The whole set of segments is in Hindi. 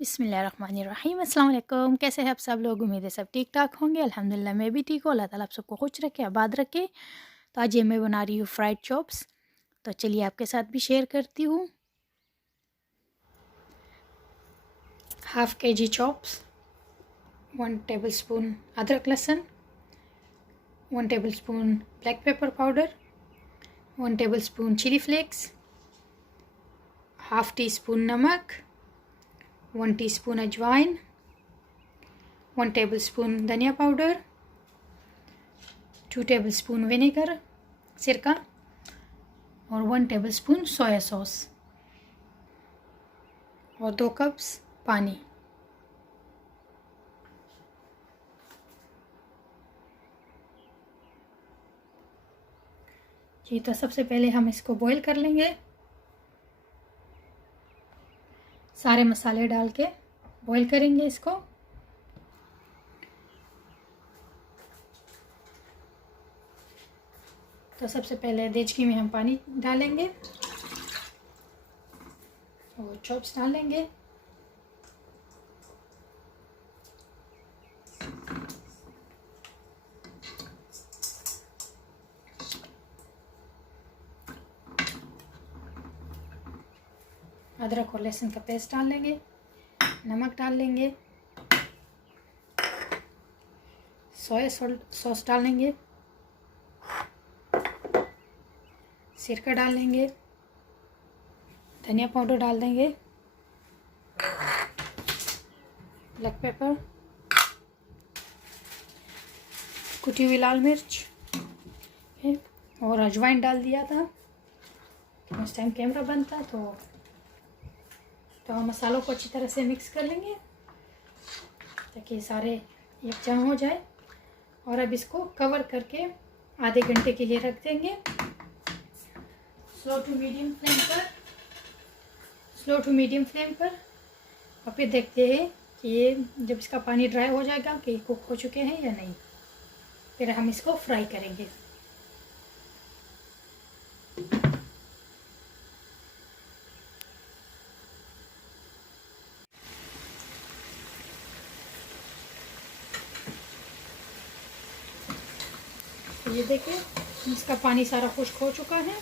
बिस्मिल्लाहिर्रहमानिर्रहीम। अस्सलाम वालेकुम। कैसे हैं आप सब लोग? उम्मीद है सब ठीक ठाक होंगे। अल्हम्दुलिल्लाह मैं भी ठीक हूँ। अल्लाह ताला आप सबको खुश रखे, आबाद रखे। तो आज ये मैं बना रही हूँ फ्राइड चॉप्स। तो चलिए आपके साथ भी शेयर करती हूँ। हाफ़ केजी चॉप्स, 1 टेबलस्पून अदरक लहसुन, 1 tablespoon black pepper powder, 1 tablespoon chilli flakes, half teaspoon नमक, 1 टीस्पून अजवाइन, 1 टेबलस्पून धनिया पाउडर, 2 टेबलस्पून विनेगर सिरका और 1 टेबलस्पून सोया सॉस और 2 कप्स पानी। जी, तो सबसे पहले हम इसको बॉईल कर लेंगे। सारे मसाले डाल के बॉईल करेंगे इसको। तो सबसे पहले देचकी में हम पानी डालेंगे और चॉप्स डालेंगे। अदरक और लहसुन का पेस्ट डाल लेंगे, नमक डाल लेंगे, सोया सॉस डाल लेंगे, सिरका डाल लेंगे, धनिया पाउडर डाल देंगे, ब्लैक पेपर, कुटी हुई लाल मिर्च और अजवाइन डाल दिया था। उस टाइम कैमरा बंद था तो हम मसालों को अच्छी तरह से मिक्स कर लेंगे ताकि सारे यकजा हो जाए। और अब इसको कवर करके आधे घंटे के लिए रख देंगे स्लो टू मीडियम फ्लेम पर। और फिर देखते हैं कि ये जब इसका पानी ड्राई हो जाएगा कि कुक हो चुके हैं या नहीं, फिर हम इसको फ्राई करेंगे। तो ये देखिए इसका पानी सारा खुश्क हो चुका है,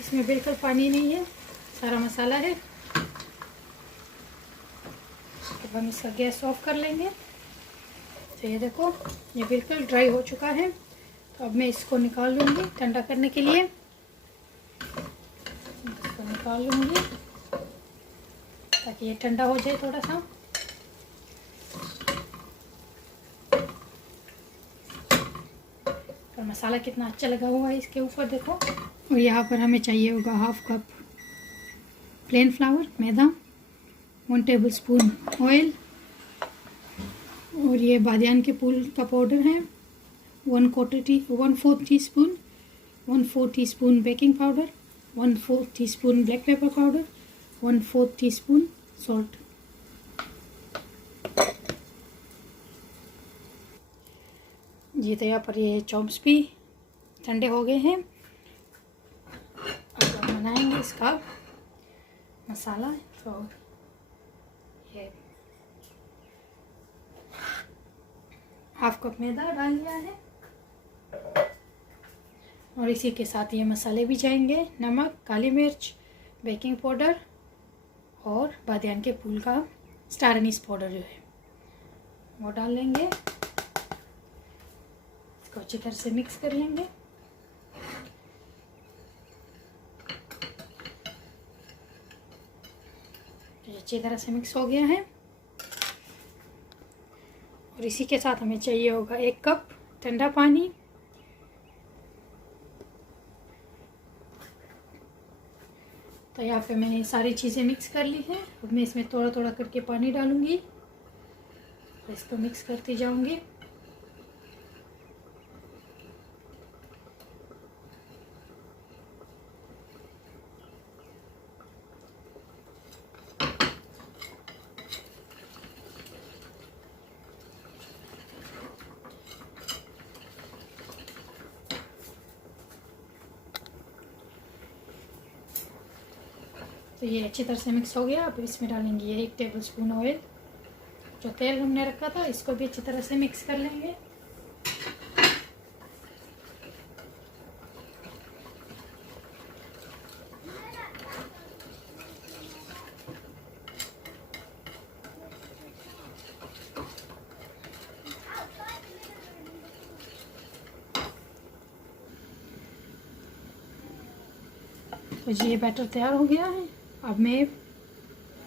इसमें बिल्कुल पानी नहीं है, सारा मसाला है। अब हम इसका गैस ऑफ कर लेंगे। तो ये देखो ये बिल्कुल ड्राई हो चुका है। तो अब मैं इसको निकाल लूँगी ठंडा करने के लिए। इसको निकाल लूँगी ताकि ये ठंडा हो जाए थोड़ा सा। और मसाला कितना अच्छा लगा हुआ है इसके ऊपर देखो। और यहाँ पर हमें चाहिए होगा हाफ कप प्लेन फ्लावर मैदा, 1 टेबलस्पून ऑयल, और ये बादियान के फूल का पाउडर है 1/4 teaspoon baking powder, 1/4 teaspoon black pepper powder, 1/4 teaspoon salt. जी, तो यहाँ पर ये चॉप्स भी ठंडे हो गए हैं। अब हम बनाएंगे इसका मसाला। और ये हाफ कप मैदा डाल दिया है और इसी के साथ ये मसाले भी जाएंगे, नमक, काली मिर्च, बेकिंग पाउडर और बादियान के फूल का स्टार एनीस पाउडर जो है वो डाल लेंगे। इसको अच्छी तरह से मिक्स कर लेंगे। ये अच्छी तरह से मिक्स हो गया है। और इसी के साथ हमें चाहिए होगा 1 कप ठंडा पानी। तो यहाँ पे मैंने सारी चीज़ें मिक्स कर ली हैं। अब मैं इसमें थोड़ा थोड़ा करके पानी डालूंगी, इसको मिक्स करती जाऊंगी। तो ये अच्छी तरह से मिक्स हो गया। अब इसमें डालेंगे ये 1 टेबलस्पून ऑयल। जो तेल हमने रखा था इसको भी अच्छी तरह से मिक्स कर लेंगे। तो जी ये बैटर तैयार हो गया है। अब मैं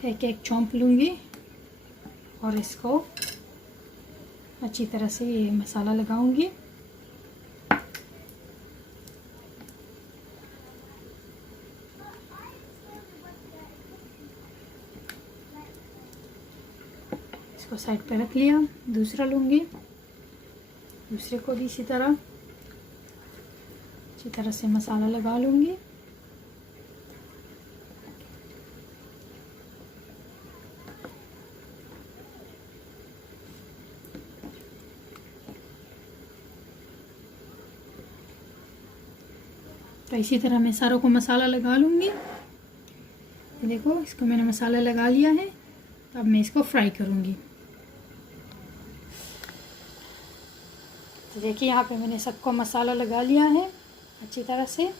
एक एक चॉम्प लूँगी और इसको अच्छी तरह से ये मसाला लगाऊंगी। इसको साइड पे रख लिया। दूसरा लूँगी, दूसरे को भी इसी तरह अच्छी तरह से मसाला लगा लूँगी। तो इसी तरह मैं सारों को मसाला लगा लूँगी। देखो इसको मैंने मसाला लगा लिया है। तो अब मैं इसको फ्राई करूँगी। तो देखिए यहाँ पे मैंने सबको मसाला लगा लिया है अच्छी तरह से,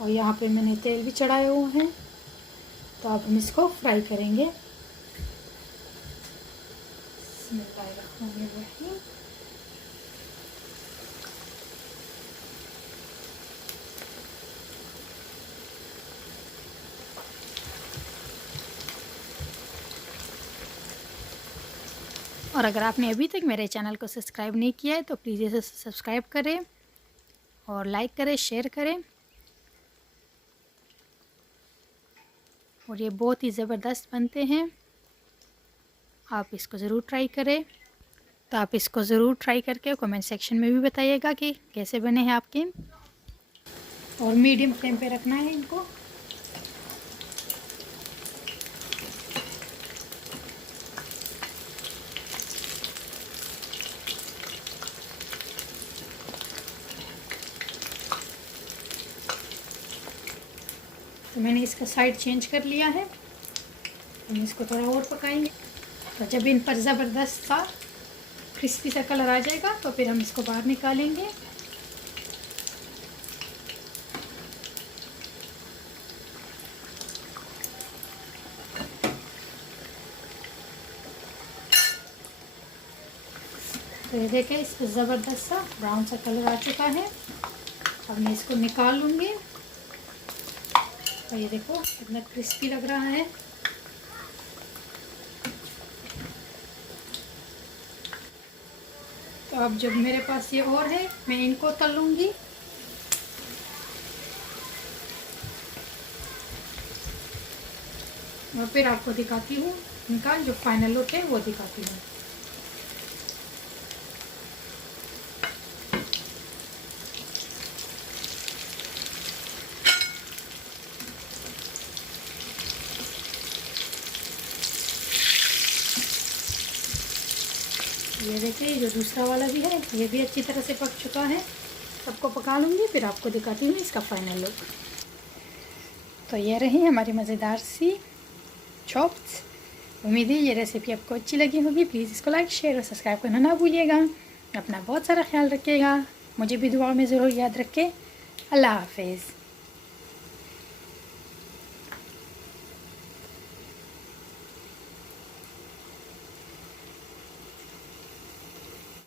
और यहाँ पे मैंने तेल भी चढ़ाया हुआ है। तो अब हम इसको फ्राई करेंगे। और अगर आपने अभी तक मेरे चैनल को सब्सक्राइब नहीं किया है तो प्लीज़ इसे सब्सक्राइब करें और लाइक करें, शेयर करें। और ये बहुत ही ज़बरदस्त बनते हैं, आप इसको ज़रूर ट्राई करें। तो आप इसको ज़रूर ट्राई करके कमेंट सेक्शन में भी बताइएगा कि कैसे बने हैं आपके। और मीडियम फ्लेम पे रखना है इनको। तो मैंने इसका साइड चेंज कर लिया है। हम इसको थोड़ा और पकाएंगे। तो जब इन पर ज़बरदस्त सा क्रिस्पी सा कलर आ जाएगा तो फिर हम इसको बाहर निकालेंगे। तो ये देखें इस पर ज़बरदस्त सा ब्राउन सा कलर आ चुका है। अब मैं इसको निकाल लूँगी। तो ये देखो कितना क्रिस्पी लग रहा है। तो अब जब मेरे पास ये और है मैं इनको तल लूँगी। और फिर आपको दिखाती हूँ इनका जो फाइनल लुक है वो दिखाती हूँ। ये देखिए जो दूसरा वाला भी है ये भी अच्छी तरह से पक चुका है। सबको पका लूँगी फिर आपको दिखाती हूँ इसका फाइनल लुक। तो ये रही हमारी मज़ेदार सी चॉप्स। उम्मीद है ये रेसिपी आपको अच्छी लगी होगी। प्लीज़ इसको लाइक, शेयर और सब्सक्राइब करना ना भूलिएगा। अपना बहुत सारा ख्याल रखिएगा। मुझे भी दुआ में ज़रूर याद रखें। अल्लाह हाफिज़।